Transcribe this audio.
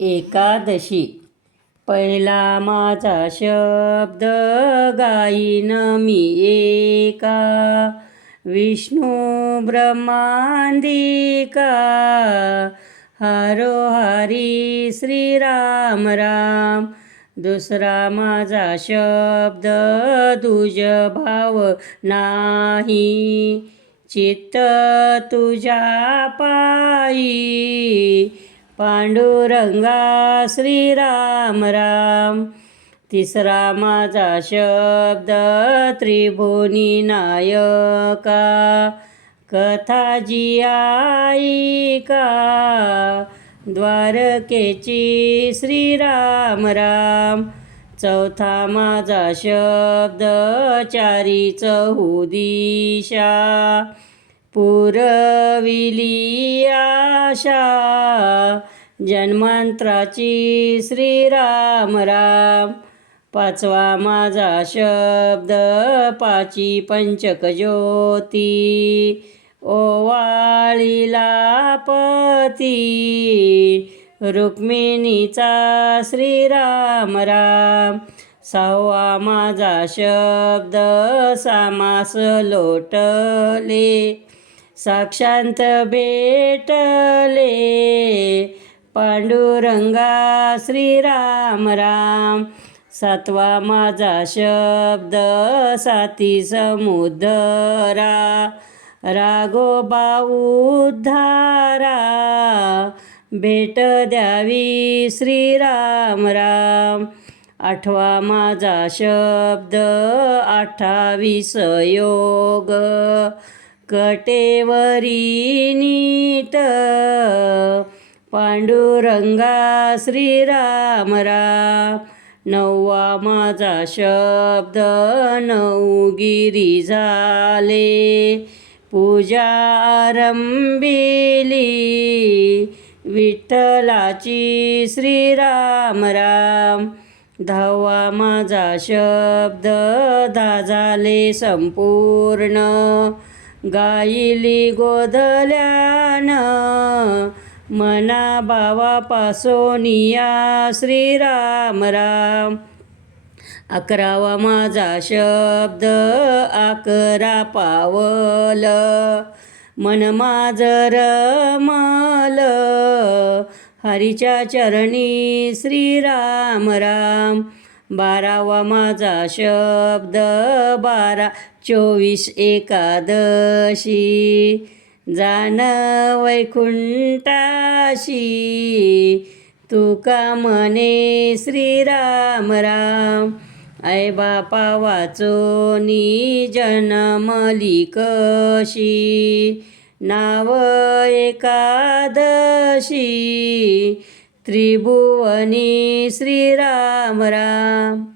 एकादशी पहिला माझा शब्द गाईन मी एका विष्णू ब्रह्मांदिका हरी श्रीराम राम। दुसरा माझा शब्द तुझ भाव नाही चित्त तुझ्या पायी पांडुरंगा श्रीराम राम। तिसरा माझा शब्द त्रिभुवनी नायका कथा जी ऐका द्वारकेची श्रीराम राम। चौथा माझा शब्द चारी चहुदिशा पुरविली आशा जन्मांतराची श्रीराम राम। पाचवा माझा शब्द पाची पंचक ज्योती ओवाळीला पती रुक्मिणीचा श्रीराम राम। सहावा माझा शब्द सामास लोटले साक्षांत भेटले पांडुरंगा श्रीराम राम। सातवा माझा शब्द साती समुद्रा राघोबा उद्धारा भेट द्यावी श्रीराम राम। आठवा माझा शब्द 28 योग कटेवरी नीट पांडुरंगा श्रीराम राम। नववा माझा शब्द 9 गिरी झाले पूजा आरंभिली विठ्ठलाची श्रीराम राम। 10वा माझा शब्द 10 झाले संपूर्ण गायिली गोधल्यान मना भावापासून या श्रीराम राम। 11वा माझा शब्द 11 पावल मन माझ रमल हरीच्या चरणी श्रीराम राम। 12वा माझा शब्द 12 24 एकादशी जान वैकुंठाशी तुका म्हणे श्रीराम राम। आई बापा वाचोनी जन्मली कशी नाव एकादशी त्रिभुवनी श्रीराम राम।